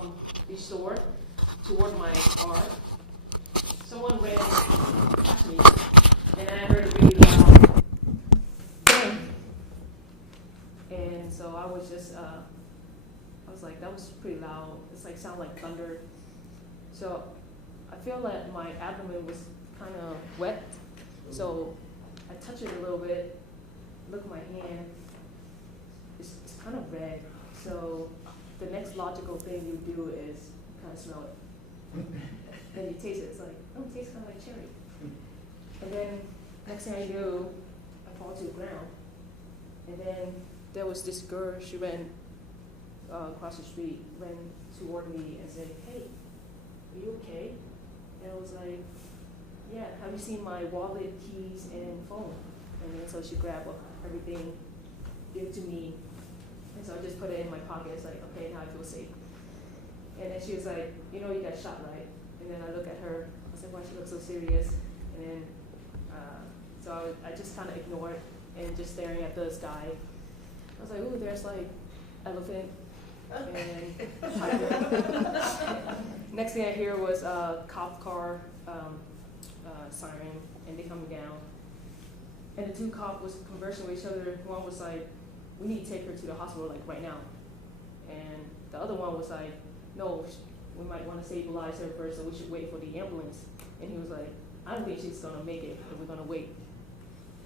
from the store toward my car. Someone ran past me, and I heard a really loud bang. And so I was just, I was like, that was pretty loud. It's like, sound like thunder. So I feel that my abdomen was kind of wet. So I touch it a little bit, look at my hand, it's kind of red. So the next logical thing you do is kind of smell it. Then you taste it, it's like, oh, it tastes kind of like cherry. And then next thing I do, I fall to the ground. And then there was this girl, she ran across the street, ran toward me and said, hey, are you okay? And I was like, yeah, have you seen my wallet, keys, and phone? And then so she grabbed everything, gave it to me. And so I just put it in my pocket. It's like, okay, now I feel safe. And then she was like, you know, you got shot, right? And then I look at her, I was like, why she looks so serious? And then, so I just kind of ignored and just staring at the sky. I was like, ooh, there's like elephant and tiger. Next thing I hear was a cop car siren, and they coming down. And the two cops was conversing with each other. One was like, we need to take her to the hospital like right now. And the other one was like, no, we might want to stabilize her first, so we should wait for the ambulance. And he was like, I don't think she's gonna make it, but we're gonna wait.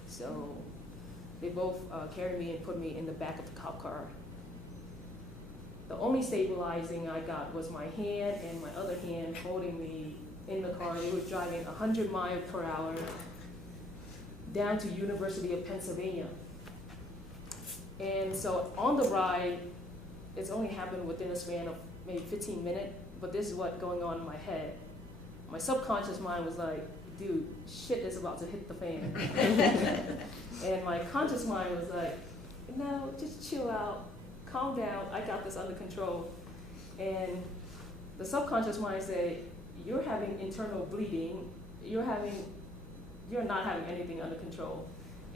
So they both carried me and put me in the back of the cop car. The only stabilizing I got was my hand and my other hand holding me in the car. They were driving 100 miles per hour down to University of Pennsylvania. And so on the ride, it's only happened within a span of maybe 15 minutes, but this is what's going on in my head. My subconscious mind was like, dude, shit is about to hit the fan. And my conscious mind was like, no, just chill out, calm down, I got this under control. And the subconscious mind said, you're having internal bleeding, you're not having anything under control.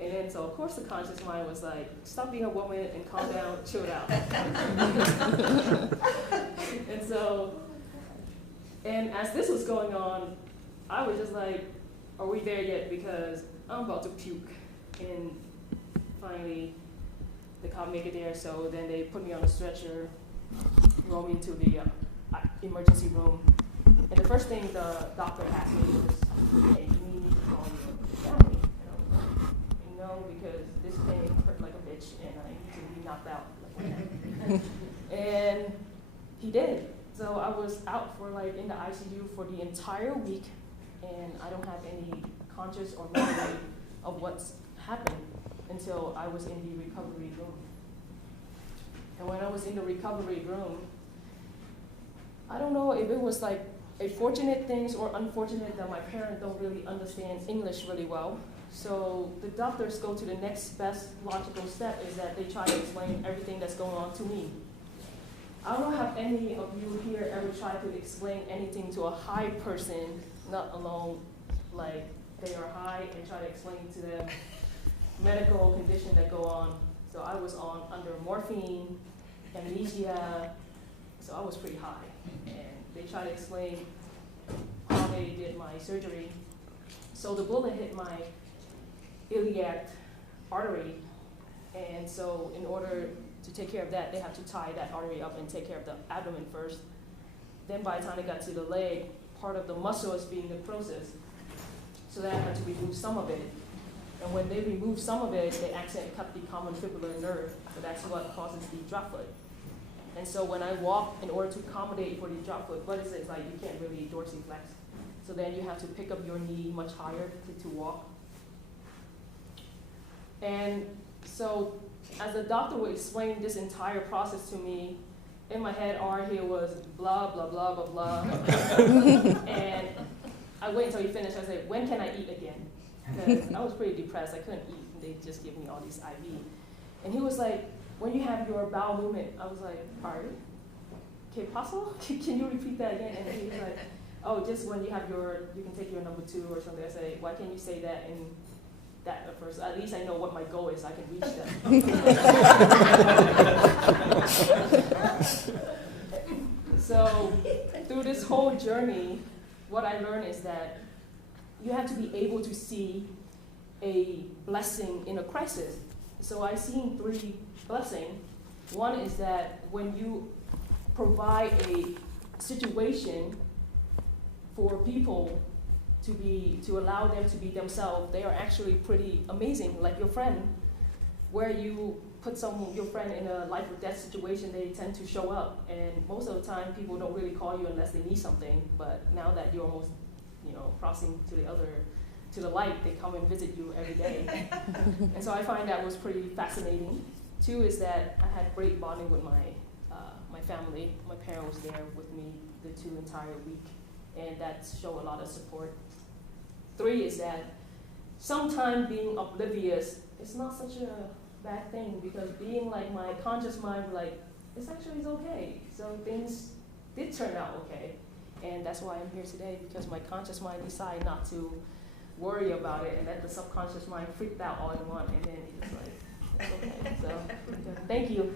And then so of course the conscious mind was like, stop being a woman and calm down, chill out. And so, and as this was going on, I was just like, are we there yet? Because I'm about to puke. And finally, the cop make it there, so then they put me on a stretcher, roll me into the emergency room. And the first thing the doctor asked me was, hey, you need to call your family. And I was like, no, because this pain hurt like a bitch, and I need to be knocked out. And he did. So I was out for like in the ICU for the entire week, and I don't have any conscious or memory of what's happened until I was in the recovery room. And when I was in the recovery room, I don't know if it was like a fortunate thing or unfortunate that my parents don't really understand English really well. So the doctors go to the next best logical step is that they try to explain everything that's going on to me. I don't know if any of you here ever tried to explain anything to a high person, not alone, like they are high, and try to explain to them medical condition that go on. So I was under morphine, amnesia, so I was pretty high. And they try to explain how they did my surgery. So the bullet hit my iliac artery, and so in order to take care of that, they have to tie that artery up and take care of the abdomen first. Then by the time they got to the leg, part of the muscle is being necrosis, so they had to remove some of it. And when they remove some of it, they accidentally cut the common fibular nerve, so that's what causes the drop foot. And so when I walk, in order to accommodate for the drop foot, what is it? It's like you can't really dorsiflex. So then you have to pick up your knee much higher to walk. And so as the doctor would explain this entire process to me, in my head, all I hear was blah, blah, blah, blah, blah. And I wait until he finished. I said, when can I eat again? Because I was pretty depressed. I couldn't eat. And they just give me all these IV. And he was like, when you have your bowel movement, I was like, pardon? Okay, possible? Can you repeat that again? And he was like, oh, just when you have you can take your number 2 or something. I say, why can't you say that in that at first? At least I know what my goal is. I can reach that. So through this whole journey, what I learned is that you have to be able to see a blessing in a crisis. So I've seen 3 blessings. One is that when you provide a situation for people to allow them to be themselves, they are actually pretty amazing. Like your friend, where you put your friend in a life or death situation, they tend to show up. And most of the time, people don't really call you unless they need something. But now that you're almost, crossing to the light, they come and visit you every day. And so I find that was pretty fascinating. 2 is that I had great bonding with my family. My parents was there with me the 2 entire week, and that showed a lot of support. 3 is that sometimes being oblivious is not such a bad thing, because being like my conscious mind, it's okay. So things did turn out okay. And that's why I'm here today, because my conscious mind decided not to worry about it, and let the subconscious mind freaked out all in one, and then it's it's okay. So thank you.